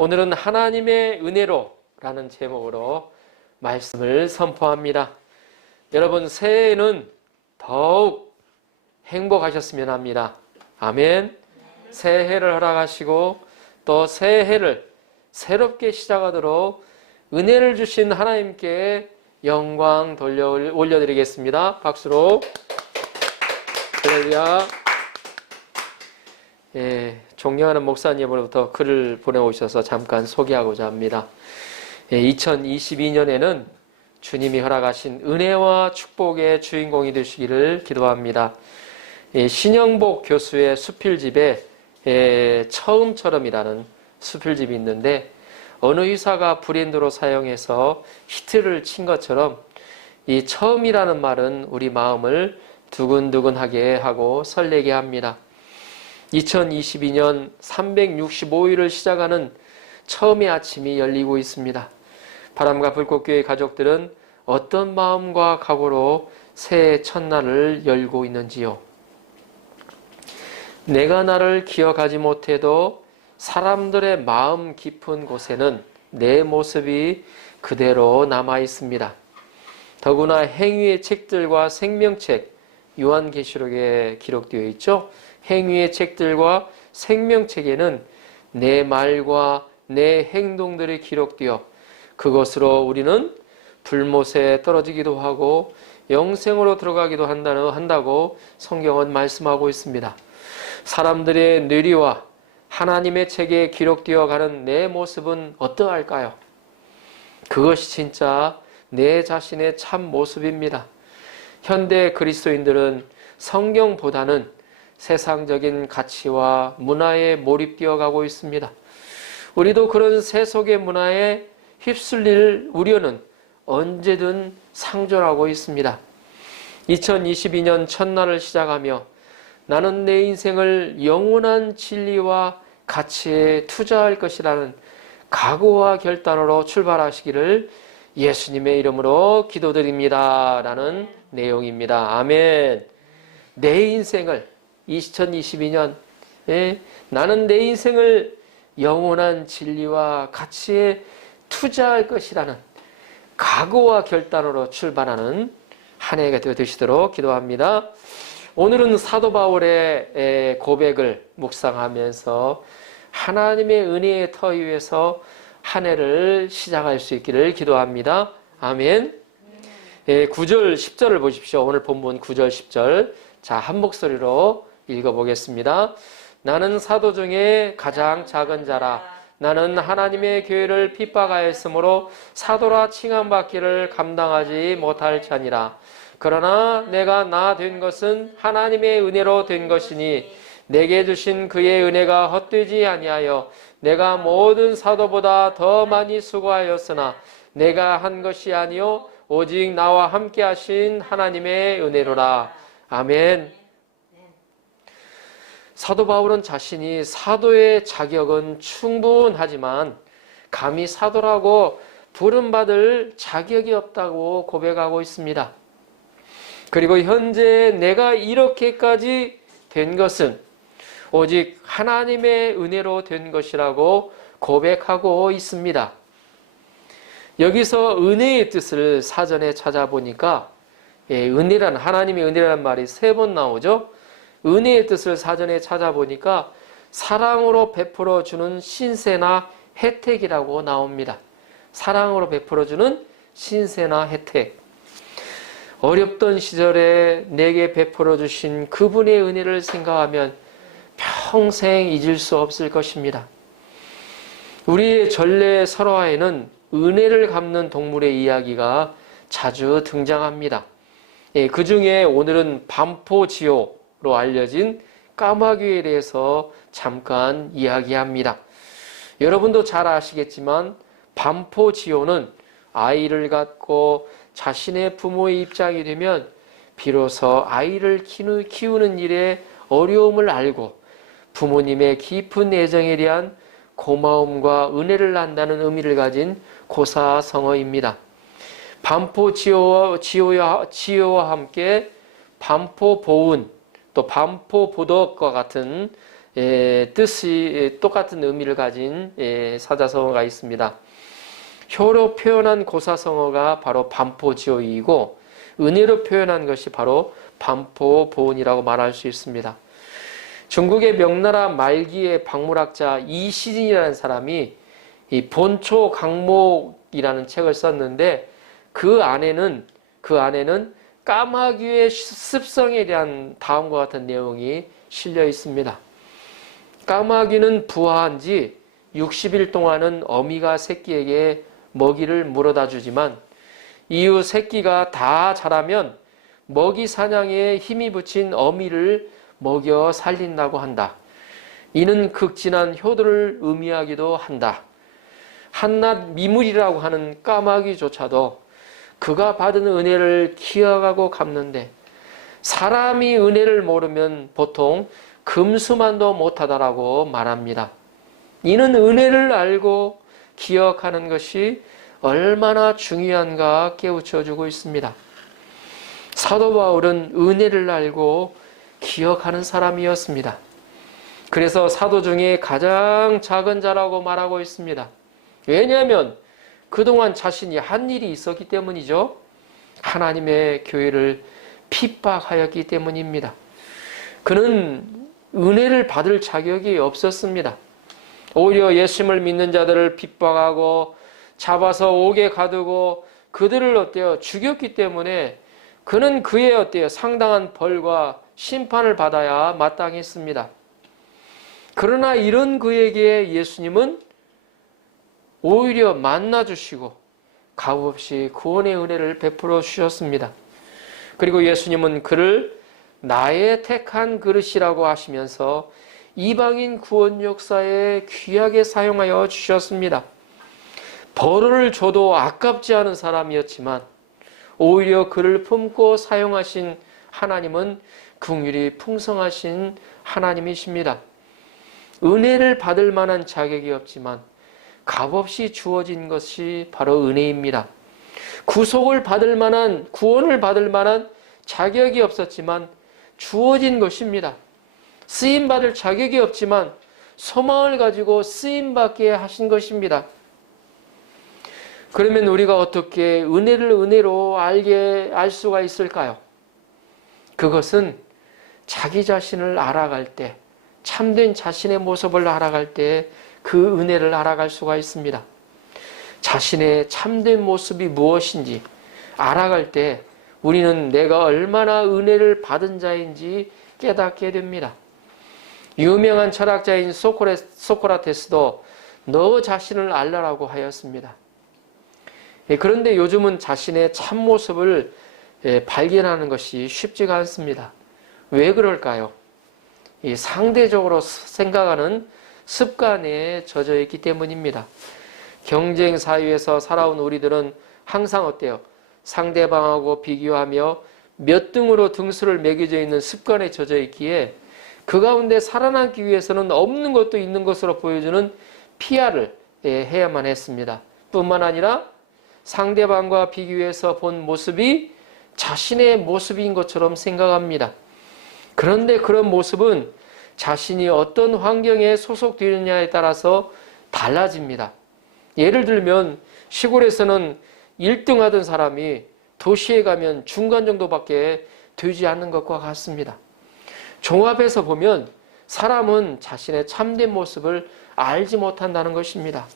오늘은 하나님의 은혜로 라는 제목으로 말씀을 선포합니다. 여러분, 새해에는 더욱 행복하셨으면 합니다. 아멘. 새해를 허락하시고 또 새해를 새롭게 시작하도록 은혜를 주신 하나님께 영광 올려드리겠습니다. 박수로. 할렐루야. 존경하는 목사님으로부터 글을 보내오셔서 잠깐 소개하고자 합니다. 2022년에는 주님이 허락하신 은혜와 축복의 주인공이 되시기를 기도합니다. 신영복 교수의 수필집에 처음처럼이라는 수필집이 있는데, 어느 회사가 브랜드로 사용해서 히트를 친 것처럼 이 처음이라는 말은 우리 마음을 두근두근하게 하고 설레게 합니다. 2022년 365일을 시작하는 처음의 아침이 열리고 있습니다. 바람과 불꽃교회 가족들은 어떤 마음과 각오로 새해 첫날을 열고 있는지요? 내가 나를 기억하지 못해도 사람들의 마음 깊은 곳에는 내 모습이 그대로 남아 있습니다. 더구나 행위의 책들과 생명책, 요한계시록에 기록되어 있죠. 행위의 책들과 생명책에는 내 말과 내 행동들이 기록되어 그것으로 우리는 불못에 떨어지기도 하고 영생으로 들어가기도 한다고 성경은 말씀하고 있습니다. 사람들의 뇌리와 하나님의 책에 기록되어 가는 내 모습은 어떠할까요? 그것이 진짜 내 자신의 참 모습입니다. 현대 그리스도인들은 성경보다는 세상적인 가치와 문화에 몰입되어 가고 있습니다. 우리도 그런 세속의 문화에 휩쓸릴 우려는 언제든 상존하고 있습니다. 2022년 첫날을 시작하며 나는 내 인생을 영원한 진리와 가치에 투자할 것이라는 각오와 결단으로 출발하시기를 예수님의 이름으로 기도드립니다. 라는 내용입니다. 아멘. 내 인생을 2022년 나는 내 인생을 영원한 진리와 가치에 투자할 것이라는 각오와 결단으로 출발하는 한 해가 되시도록 기도합니다. 오늘은 사도 바울의 고백을 묵상하면서 하나님의 은혜의 터 위에서 한 해를 시작할 수 있기를 기도합니다. 아멘. 9절 10절을 보십시오. 오늘 본문 9절 10절 자, 한 목소리로 읽어보겠습니다. 나는 사도 중에 가장 작은 자라. 나는 하나님의 교회를 핍박하였으므로 사도라 칭함받기를 감당하지 못할 자니라. 그러나 내가 나 된 것은 하나님의 은혜로 된 것이니 내게 주신 그의 은혜가 헛되지 아니하여 내가 모든 사도보다 더 많이 수고하였으나 내가 한 것이 아니요 오직 나와 함께 하신 하나님의 은혜로라. 아멘. 사도 바울은 자신이 사도의 자격은 충분하지만 감히 사도라고 부름받을 자격이 없다고 고백하고 있습니다. 그리고 현재 내가 이렇게까지 된 것은 오직 하나님의 은혜로 된 것이라고 고백하고 있습니다. 여기서 은혜의 뜻을 사전에 찾아보니까 은혜란, 하나님의 은혜라는 말이 3번 나오죠. 은혜의 뜻을 사전에 찾아보니까 사랑으로 베풀어주는 신세나 혜택이라고 나옵니다. 사랑으로 베풀어주는 신세나 혜택. 어렵던 시절에 내게 베풀어주신 그분의 은혜를 생각하면 평생 잊을 수 없을 것입니다. 우리의 전래 설화에는 은혜를 갚는 동물의 이야기가 자주 등장합니다. 그 중에 오늘은 반포지호로 알려진 까마귀에 대해서 잠깐 이야기합니다. 여러분도 잘 아시겠지만 반포지호는 아이를 갖고 자신의 부모의 입장이 되면 비로소 아이를 키우는 일에 어려움을 알고 부모님의 깊은 애정에 대한 고마움과 은혜를 안다는 의미를 가진 고사성어입니다. 반포지호와 함께 반포보은 또 반포보덕과 같은 뜻이 똑같은 의미를 가진 사자성어가 있습니다. 효로 표현한 고사성어가 바로 반포지오이이고 은혜로 표현한 것이 바로 반포보은이라고 말할 수 있습니다. 중국의 명나라 말기의 박물학자 이시진이라는 사람이 이 본초 강목이라는 책을 썼는데 그 안에는 까마귀의 습성에 대한 다음과 같은 내용이 실려 있습니다. 까마귀는 부화한 지 60일 동안은 어미가 새끼에게 먹이를 물어다 주지만 이후 새끼가 다 자라면 먹이 사냥에 힘이 붙인 어미를 먹여 살린다고 한다. 이는 극진한 효도를 의미하기도 한다. 한낱 미물이라고 하는 까마귀조차도 그가 받은 은혜를 기억하고 갚는데 사람이 은혜를 모르면 보통 금수만도 못하다라고 말합니다. 이는 은혜를 알고 기억하는 것이 얼마나 중요한가 깨우쳐주고 있습니다. 사도 바울은 은혜를 알고 기억하는 사람이었습니다. 그래서 사도 중에 가장 작은 자라고 말하고 있습니다. 왜냐하면 그동안 자신이 한 일이 있었기 때문이죠. 하나님의 교회를 핍박하였기 때문입니다. 그는 은혜를 받을 자격이 없었습니다. 오히려 예수님을 믿는 자들을 핍박하고 잡아서 옥에 가두고 그들을 죽였기 때문에 그는 그의 상당한 벌과 심판을 받아야 마땅했습니다. 그러나 이런 그에게 예수님은 오히려 만나주시고 값없이 구원의 은혜를 베풀어 주셨습니다. 그리고 예수님은 그를 나의 택한 그릇이라고 하시면서 이방인 구원 역사에 귀하게 사용하여 주셨습니다. 벌을 줘도 아깝지 않은 사람이었지만 오히려 그를 품고 사용하신 하나님은 긍휼이 풍성하신 하나님이십니다. 은혜를 받을 만한 자격이 없지만 값없이 주어진 것이 바로 은혜입니다. 구속을 받을 만한, 구원을 받을 만한 자격이 없었지만 주어진 것입니다. 쓰임받을 자격이 없지만 소망을 가지고 쓰임받게 하신 것입니다. 그러면 우리가 어떻게 은혜를 은혜로 알 수가 있을까요? 그것은 자기 자신을 알아갈 때, 참된 자신의 모습을 알아갈 때 그 은혜를 알아갈 수가 있습니다. 자신의 참된 모습이 무엇인지 알아갈 때 우리는 내가 얼마나 은혜를 받은 자인지 깨닫게 됩니다. 유명한 철학자인 소크라테스도 너 자신을 알라라고 하였습니다. 그런데 요즘은 자신의 참모습을 발견하는 것이 쉽지가 않습니다. 왜 그럴까요? 상대적으로 생각하는 습관에 젖어 있기 때문입니다. 경쟁 사회에서 살아온 우리들은 항상 어때요? 상대방하고 비교하며 몇 등으로 등수를 매겨져 있는 습관에 젖어 있기에 그 가운데 살아남기 위해서는 없는 것도 있는 것으로 보여주는 PR을 해야만 했습니다. 뿐만 아니라 상대방과 비교해서 본 모습이 자신의 모습인 것처럼 생각합니다. 그런데 그런 모습은 자신이 어떤 환경에 소속되느냐에 따라서 달라집니다. 예를 들면 시골에서는 1등 하던 사람이 도시에 가면 중간 정도밖에 되지 않는 것과 같습니다. 종합해서 보면 사람은 자신의 참된 모습을 알지 못한다는 것입니다.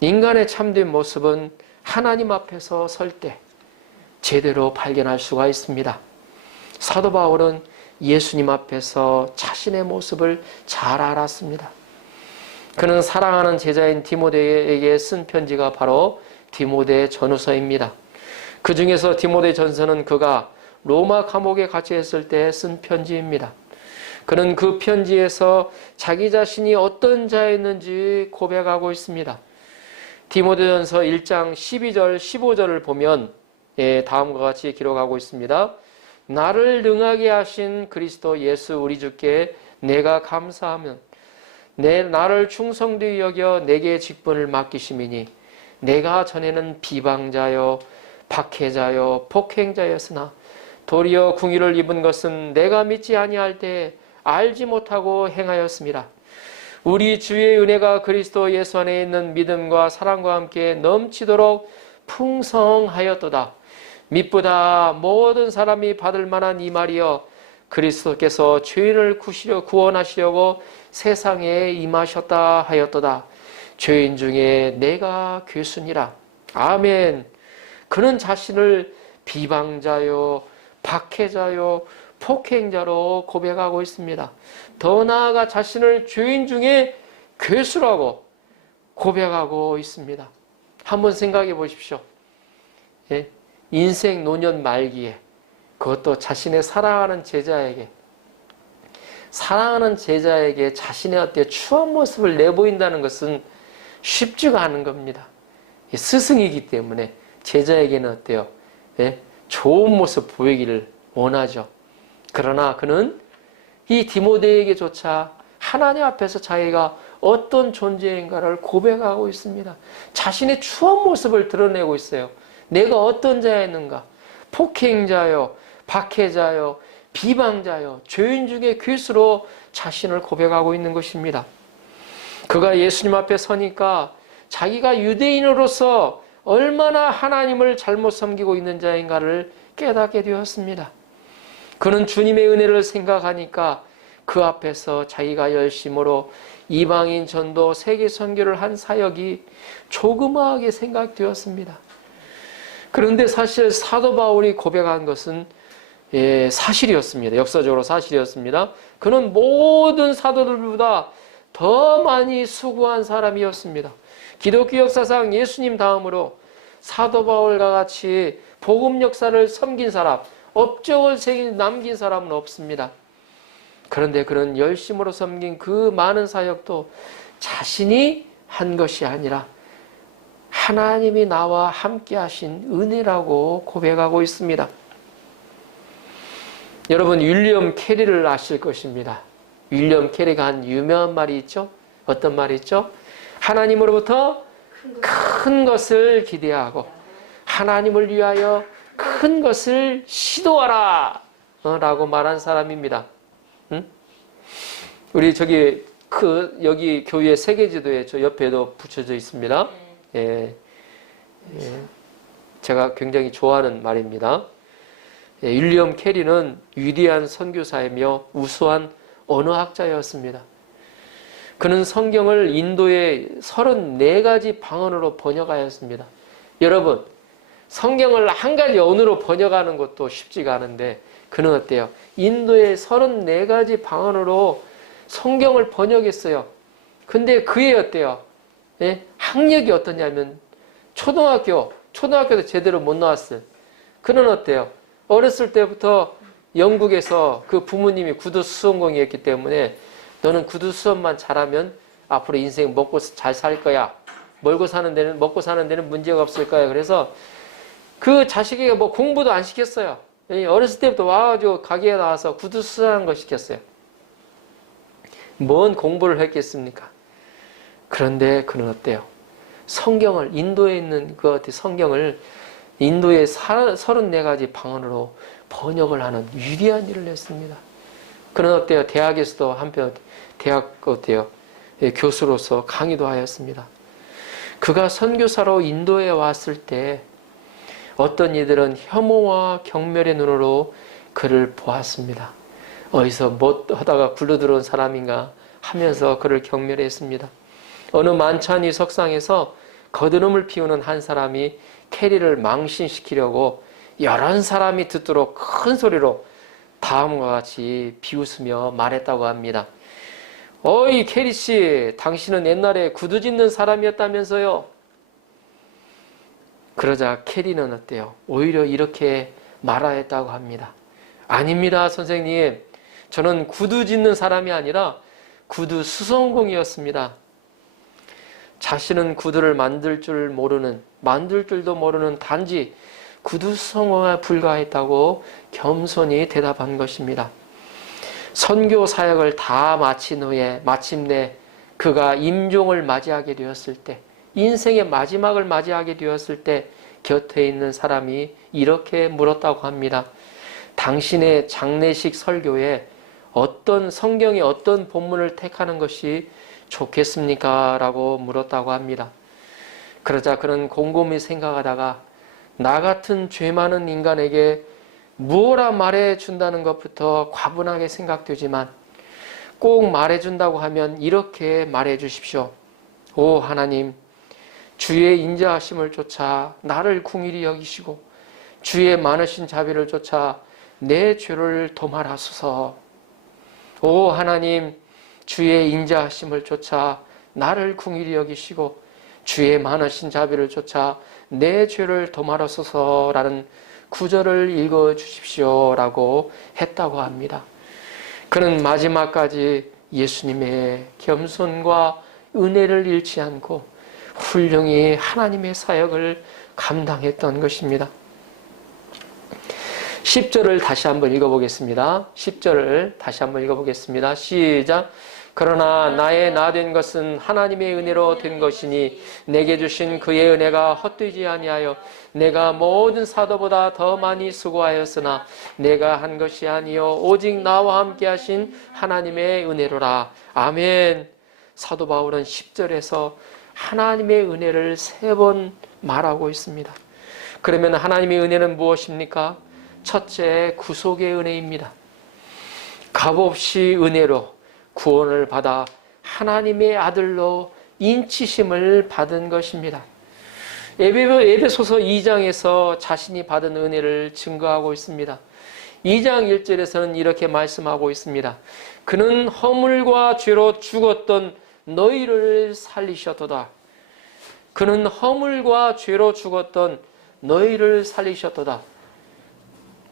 인간의 참된 모습은 하나님 앞에서 설 때 제대로 발견할 수가 있습니다. 사도 바울은 예수님 앞에서 자신의 모습을 잘 알았습니다. 그는 사랑하는 제자인 디모데에게 쓴 편지가 바로 디모데 전후서입니다. 그 중에서 디모데 전서는 그가 로마 감옥에 갇혀있을 때 쓴 편지입니다. 그는 그 편지에서 자기 자신이 어떤 자였는지 고백하고 있습니다. 디모데전서 1장 12절 15절을 보면 다음과 같이 기록하고 있습니다. 나를 능하게 하신 그리스도 예수 우리 주께 내가 감사하면 나를 충성되이 여겨 내게 직분을 맡기심이니 내가 전에는 비방자요 박해자요 폭행자였으나 도리어 궁유를 입은 것은 내가 믿지 아니할 때 알지 못하고 행하였습니다. 우리 주의 은혜가 그리스도 예수 안에 있는 믿음과 사랑과 함께 넘치도록 풍성하였도다. mit보다 모든 사람이 받을 만한 이 말이여, 그리스도께서 죄인을 구원하시려고 세상에 임하셨다 하였도다. 죄인 중에 내가 괴순이라. 아멘. 그는 자신을 비방자요, 박해자요, 폭행자로 고백하고 있습니다. 더 나아가 자신을 죄인 중에 괴수라고 고백하고 있습니다. 한번 생각해 보십시오. 예? 인생 노년 말기에, 그것도 자신의 사랑하는 제자에게 자신의 어떤 추한 모습을 내보인다는 것은 쉽지가 않은 겁니다. 스승이기 때문에 제자에게는 어때요? 예? 좋은 모습 보이기를 원하죠. 그러나 그는 이 디모데에게조차 하나님 앞에서 자기가 어떤 존재인가를 고백하고 있습니다. 자신의 추한 모습을 드러내고 있어요. 내가 어떤 자였는가? 폭행자요, 박해자요, 비방자요, 죄인 중에 괴수로 자신을 고백하고 있는 것입니다. 그가 예수님 앞에 서니까 자기가 유대인으로서 얼마나 하나님을 잘못 섬기고 있는 자인가를 깨닫게 되었습니다. 그는 주님의 은혜를 생각하니까 그 앞에서 자기가 열심으로 이방인 전도 세계 선교를 한 사역이 조그마하게 생각되었습니다. 그런데 사실 사도 바울이 고백한 것은 사실이었습니다. 역사적으로 사실이었습니다. 그는 모든 사도들보다 더 많이 수고한 사람이었습니다. 기독교 역사상 예수님 다음으로 사도 바울과 같이 복음 역사를 섬긴 사람, 업적을 남긴 사람은 없습니다. 그런데 그는 열심으로 섬긴 그 많은 사역도 자신이 한 것이 아니라 하나님이 나와 함께 하신 은혜라고 고백하고 있습니다. 여러분, 윌리엄 캐리를 아실 것입니다. 윌리엄 캐리가 한 유명한 말이 있죠? 어떤 말이 있죠? 하나님으로부터 큰 것을 기대하고 하나님을 위하여 큰 것을 시도하라 라고 말한 사람입니다. 응? 우리 여기 교회 세계지도에 저 옆에도 붙여져 있습니다. 제가 굉장히 좋아하는 말입니다. 윌리엄 캐리는 위대한 선교사이며 우수한 언어학자였습니다. 그는 성경을 인도의 34가지 방언으로 번역하였습니다. 여러분, 성경을 한 가지 언어로 번역하는 것도 쉽지가 않은데 그는 어때요? 인도의 34가지 방언으로 성경을 번역했어요. 근데 그의 어때요? 학력이 어떠냐면 초등학교도 제대로 못 나왔어요. 그는 어때요? 어렸을 때부터 영국에서 그 부모님이 구두 수선공이었기 때문에 너는 구두 수선만 잘하면 앞으로 인생 먹고 잘 살 거야. 먹고 사는 데는 문제가 없을 거야. 그래서 그 자식에게 뭐 공부도 안 시켰어요. 어렸을 때부터 와가지고 가게에 나와서 구두 수선하는 걸 시켰어요. 뭔 공부를 했겠습니까? 그런데 그는 어때요? 성경을, 인도에 있는 성경을 인도의 34가지 방언으로 번역을 하는 위대한 일을 했습니다. 그는 어때요? 대학에서도 한편 교수로서 강의도 하였습니다. 그가 선교사로 인도에 왔을 때 어떤 이들은 혐오와 경멸의 눈으로 그를 보았습니다. 어디서 못 하다가 굴러들어온 사람인가 하면서 그를 경멸했습니다. 어느 만찬이 석상에서 거드름을 피우는 한 사람이 캐리를 망신시키려고 여러 사람이 듣도록 큰 소리로 다음과 같이 비웃으며 말했다고 합니다. 어이 캐리씨, 당신은 옛날에 구두 짚는 사람이었다면서요? 그러자 캐리는 어때요? 오히려 이렇게 말하였다고 합니다. 아닙니다, 선생님. 저는 구두 짚는 사람이 아니라 구두 수선공이었습니다. 자신은 구두를 만들 줄도 모르는 단지 구두 수선공에 불과했다고 겸손히 대답한 것입니다. 선교 사역을 다 마친 후에 마침내 그가 임종을 맞이하게 되었을 때, 인생의 마지막을 맞이하게 되었을 때 곁에 있는 사람이 이렇게 물었다고 합니다. 당신의 장례식 설교에 어떤 성경의 어떤 본문을 택하는 것이 좋겠습니까? 라고 물었다고 합니다. 그러자 그는 곰곰이 생각하다가 나 같은 죄 많은 인간에게 무엇라 말해준다는 것부터 과분하게 생각되지만 꼭 말해준다고 하면 이렇게 말해주십시오. 오 하나님, 주의 인자하심을 쫓아 나를 긍휼히 여기시고 주의 많으신 자비를 쫓아 내 죄를 도말하소서. 오 하나님, 주의 인자하심을 쫓아 나를 긍휼히 여기시고 주의 많으신 자비를 쫓아 내 죄를 도말하소서라는 구절을 읽어주십시오 라고 했다고 합니다. 그는 마지막까지 예수님의 겸손과 은혜를 잃지 않고 훌륭히 하나님의 사역을 감당했던 것입니다. 10절을 다시 한번 읽어보겠습니다. 10절을 다시 한번 읽어보겠습니다. 시작. 그러나 나의 나 된 것은 하나님의 은혜로 된 것이니 내게 주신 그의 은혜가 헛되지 아니하여 내가 모든 사도보다 더 많이 수고하였으나 내가 한 것이 아니요 오직 나와 함께 하신 하나님의 은혜로라. 아멘. 사도 바울은 10절에서 하나님의 은혜를 3번 말하고 있습니다. 그러면 하나님의 은혜는 무엇입니까? 첫째, 구속의 은혜입니다. 값없이 은혜로 구원을 받아 하나님의 아들로 인치심을 받은 것입니다. 에베소서 2장에서 자신이 받은 은혜를 증거하고 있습니다. 2장 1절에서는 이렇게 말씀하고 있습니다. 그는 허물과 죄로 죽었던 너희를 살리셨도다. 그는 허물과 죄로 죽었던 너희를 살리셨도다.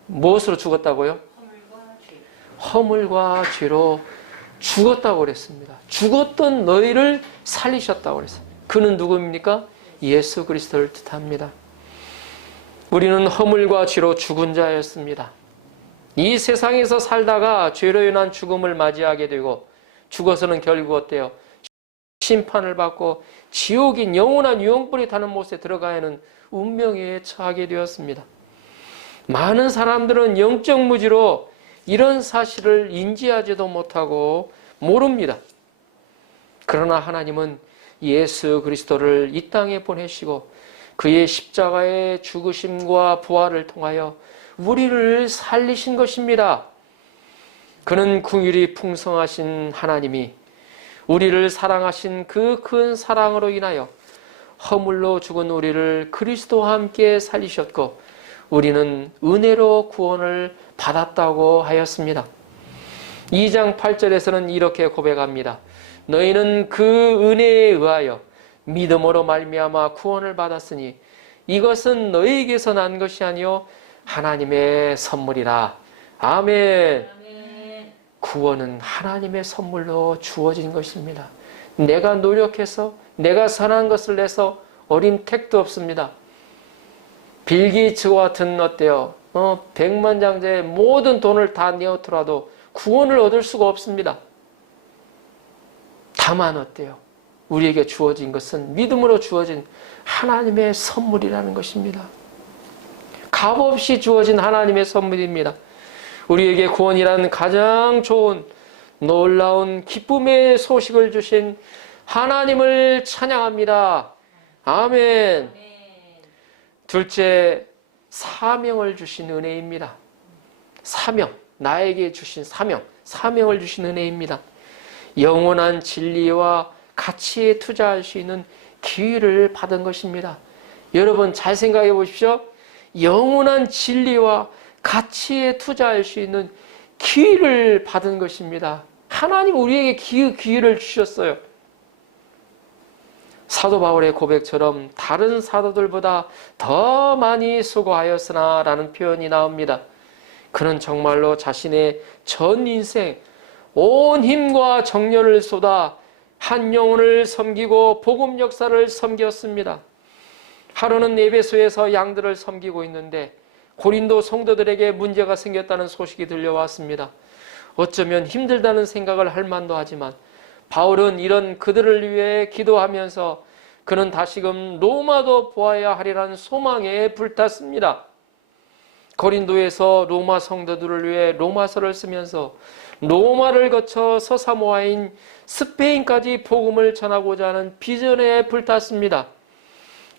무엇으로 죽었다고요? 허물과 죄로 죽었다고 그랬습니다. 죽었던 너희를 살리셨다고 그랬어요. 그는 누구입니까? 예수 그리스도를 뜻합니다. 우리는 허물과 죄로 죽은 자였습니다. 이 세상에서 살다가 죄로 인한 죽음을 맞이하게 되고 죽어서는 결국 어때요? 심판을 받고 지옥인 영원한 유황불이 타는 곳에 들어가야 하는 운명에 처하게 되었습니다. 많은 사람들은 영적 무지로 이런 사실을 인지하지도 못하고 모릅니다. 그러나 하나님은 예수 그리스도를 이 땅에 보내시고 그의 십자가의 죽으심과 부활을 통하여 우리를 살리신 것입니다. 그는 긍휼이 풍성하신 하나님이 우리를 사랑하신 그 큰 사랑으로 인하여 허물로 죽은 우리를 그리스도와 함께 살리셨고 우리는 은혜로 구원을 받았다고 하였습니다. 2장 8절에서는 이렇게 고백합니다. 너희는 그 은혜에 의하여 믿음으로 말미암아 구원을 받았으니 이것은 너희에게서 난 것이 아니요 하나님의 선물이라. 아멘. 구원은 하나님의 선물로 주어진 것입니다. 내가 노력해서 내가 선한 것을 내서 어린 택도 없습니다. 빌 게이츠와 같은 어때요? 백만장자의 모든 돈을 다 내어더라도 구원을 얻을 수가 없습니다. 다만 어때요? 우리에게 주어진 것은 믿음으로 주어진 하나님의 선물이라는 것입니다. 값없이 주어진 하나님의 선물입니다. 우리에게 구원이라는 가장 좋은 놀라운 기쁨의 소식을 주신 하나님을 찬양합니다. 아멘. 둘째, 사명을 주신 은혜입니다. 사명, 나에게 주신 사명을 주신 은혜입니다. 영원한 진리와 가치에 투자할 수 있는 기회를 받은 것입니다. 여러분 잘 생각해 보십시오. 영원한 진리와 가치에 투자할 수 있는 기회를 받은 것입니다. 하나님 우리에게 기회를 주셨어요. 사도 바울의 고백처럼 다른 사도들보다 더 많이 수고하였으나 라는 표현이 나옵니다. 그는 정말로 자신의 전 인생 온 힘과 정열을 쏟아 한 영혼을 섬기고 복음 역사를 섬겼습니다. 하루는 에베소에서 양들을 섬기고 있는데 고린도 성도들에게 문제가 생겼다는 소식이 들려왔습니다. 어쩌면 힘들다는 생각을 할 만도 하지만 바울은 이런 그들을 위해 기도하면서 그는 다시금 로마도 보아야 하리라는 소망에 불탔습니다. 고린도에서 로마 성도들을 위해 로마서를 쓰면서 로마를 거쳐 서사모아인 스페인까지 복음을 전하고자 하는 비전에 불탔습니다.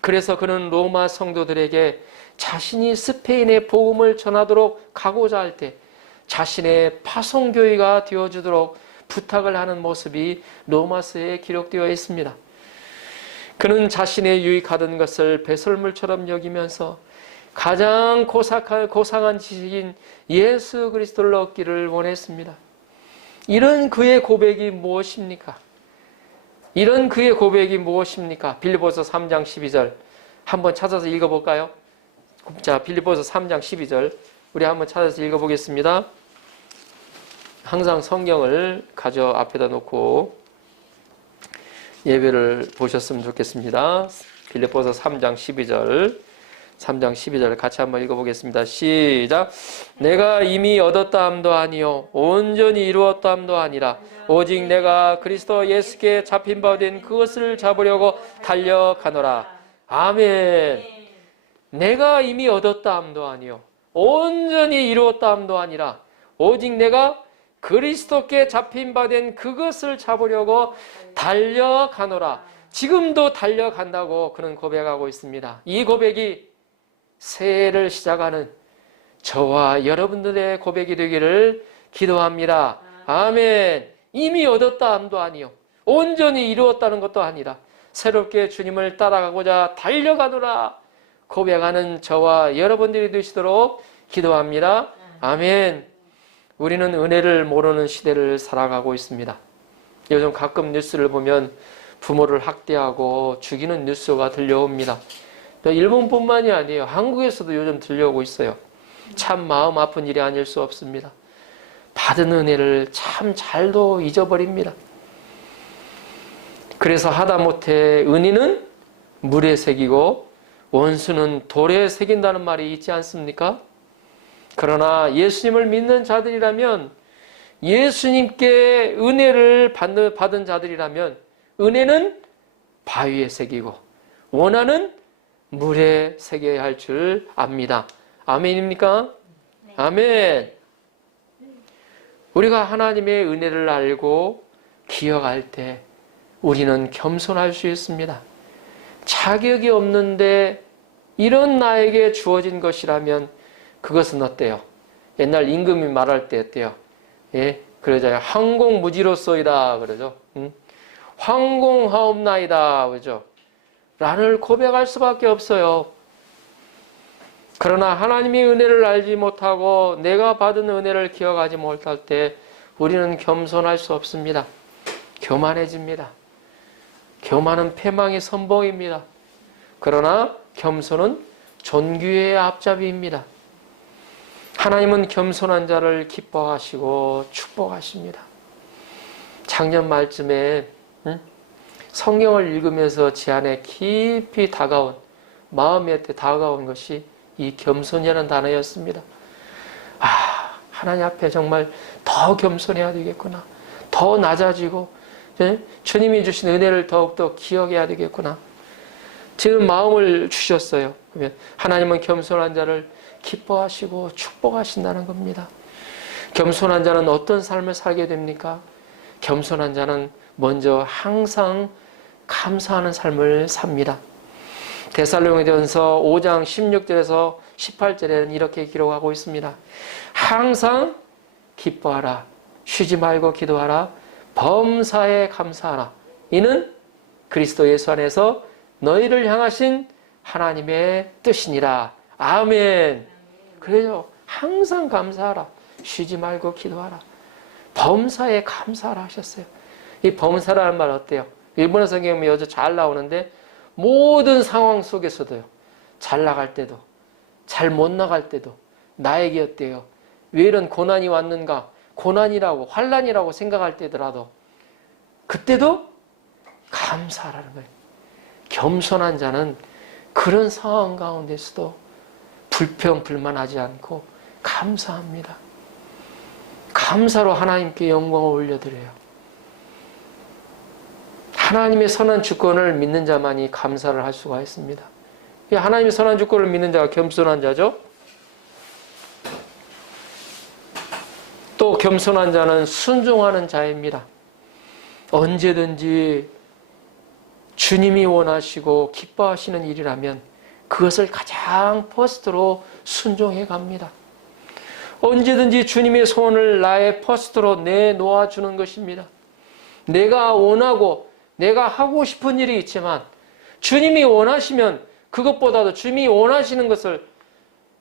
그래서 그는 로마 성도들에게 자신이 스페인에 복음을 전하도록 가고자 할 때 자신의 파송교회가 되어주도록 부탁을 하는 모습이 로마서에 기록되어 있습니다. 그는 자신의 유익하던 것을 배설물처럼 여기면서 가장 고상한 지식인 예수 그리스도를 얻기를 원했습니다. 이런 그의 고백이 무엇입니까? 이런 그의 고백이 무엇입니까? 빌립보서 3장 12절 한번 찾아서 읽어볼까요? 자, 빌립보서 3장 12절 우리 한번 찾아서 읽어보겠습니다. 항상 성경을 가져 앞에다 놓고 예배를 보셨으면 좋겠습니다. 빌립보서 3장 12절 같이 한번 읽어보겠습니다. 시작. 내가 이미 얻었다 함도 아니요 온전히 이루었다 함도 아니라 오직 내가 그리스도 예수께 잡힌 바 된 그것을 잡으려고 달려가노라. 아멘. 내가 이미 얻었다 함도 아니요 온전히 이루었다 함도 아니라 오직 내가 그리스도께 잡힌 바 된 그것을 잡으려고 달려가노라. 지금도 달려간다고 그는 고백하고 있습니다. 이 고백이 새해를 시작하는 저와 여러분들의 고백이 되기를 기도합니다. 아멘. 이미 얻었다 함도 아니요 온전히 이루었다는 것도 아니라 새롭게 주님을 따라가고자 달려가노라 고백하는 저와 여러분들이 되시도록 기도합니다. 아멘. 우리는 은혜를 모르는 시대를 살아가고 있습니다. 요즘 가끔 뉴스를 보면 부모를 학대하고 죽이는 뉴스가 들려옵니다. 일본뿐만이 아니에요. 한국에서도 요즘 들려오고 있어요. 참 마음 아픈 일이 아닐 수 없습니다. 받은 은혜를 참 잘도 잊어버립니다. 그래서 하다못해 은인은 물에 새기고 원수는 돌에 새긴다는 말이 있지 않습니까? 그러나 예수님을 믿는 자들이라면 예수님께 은혜를 받은 자들이라면 은혜는 바위에 새기고 원한은 물에 새겨야 할 줄 압니다. 아멘입니까? 네. 아멘. 우리가 하나님의 은혜를 알고 기억할 때 우리는 겸손할 수 있습니다. 자격이 없는데 이런 나에게 주어진 것이라면 그것은 어때요? 옛날 임금이 말할 때 어때요? 예, 그러잖아요. 황공무지로소이다 그러죠. 황공하옵나이다 그러죠. 라를 고백할 수밖에 없어요. 그러나 하나님의 은혜를 알지 못하고 내가 받은 은혜를 기억하지 못할 때 우리는 겸손할 수 없습니다. 교만해집니다. 교만은 패망의 선봉입니다. 그러나 겸손은 존귀의 앞잡이입니다. 하나님은 겸손한 자를 기뻐하시고 축복하십니다. 작년 말쯤에 성경을 읽으면서 제 안에 깊이 다가온 마음에 다가온 것이 이 겸손이라는 단어였습니다. 아, 하나님 앞에 정말 더 겸손해야 되겠구나. 더 낮아지고 주님이 주신 은혜를 더욱더 기억해야 되겠구나. 지금 마음을 주셨어요. 하나님은 겸손한 자를 기뻐하시고 축복하신다는 겁니다. 겸손한 자는 어떤 삶을 살게 됩니까? 겸손한 자는 먼저 항상 감사하는 삶을 삽니다. 데살로니가전서 5장 16절에서 18절에는 이렇게 기록하고 있습니다. 항상 기뻐하라. 쉬지 말고 기도하라. 범사에 감사하라. 이는 그리스도 예수 안에서 너희를 향하신 하나님의 뜻이니라. 아멘. 그래요. 항상 감사하라. 쉬지 말고 기도하라. 범사에 감사하라 하셨어요. 이 범사라는 말 어때요? 일본어 성경에 요즘 잘 나오는데 모든 상황 속에서도요. 잘 나갈 때도 잘 못 나갈 때도 나에게 어때요? 왜 이런 고난이 왔는가? 고난이라고 환난이라고 생각할 때더라도 그때도 감사하라는 거예요. 겸손한 자는 그런 상황 가운데서도 불평불만하지 않고 감사합니다. 감사로 하나님께 영광을 올려드려요. 하나님의 선한 주권을 믿는 자만이 감사를 할 수가 있습니다. 하나님의 선한 주권을 믿는 자가 겸손한 자죠. 또 또 겸손한 자는 순종하는 자입니다. 언제든지 주님이 원하시고 기뻐하시는 일이라면 그것을 가장 퍼스트로 순종해 갑니다. 언제든지 주님의 소원을 나의 퍼스트로 내놓아 주는 것입니다. 내가 원하고 내가 하고 싶은 일이 있지만 주님이 원하시면 그것보다도 주님이 원하시는 것을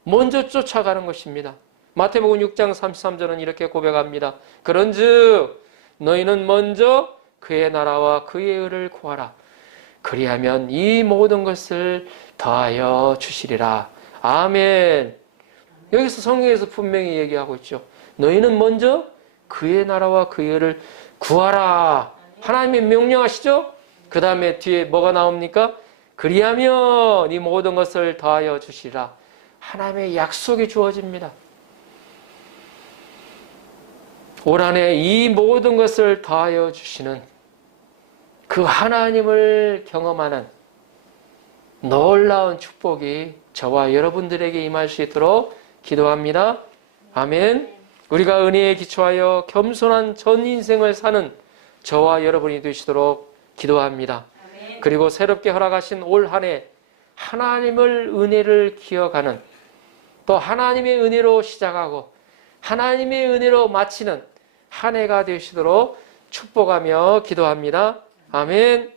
먼저 쫓아가는 것입니다. 마태복음 6장 33절은 이렇게 고백합니다. 그런즉 너희는 먼저 그의 나라와 그의 의를 구하라. 그리하면 이 모든 것을 더하여 주시리라. 아멘. 여기서 성경에서 분명히 얘기하고 있죠. 너희는 먼저 그의 나라와 그의 의를 구하라. 하나님이 명령하시죠? 그 다음에 뒤에 뭐가 나옵니까? 그리하면 이 모든 것을 더하여 주시리라. 하나님의 약속이 주어집니다. 올 한해 이 모든 것을 더하여 주시는 그 하나님을 경험하는 놀라운 축복이 저와 여러분들에게 임할 수 있도록 기도합니다. 아멘. 우리가 은혜에 기초하여 겸손한 전 인생을 사는 저와 여러분이 되시도록 기도합니다. 아멘. 그리고 새롭게 허락하신 올 한해 하나님을 은혜를 기억하는 또 하나님의 은혜로 시작하고 하나님의 은혜로 마치는 한 해가 되시도록 축복하며 기도합니다. 아멘.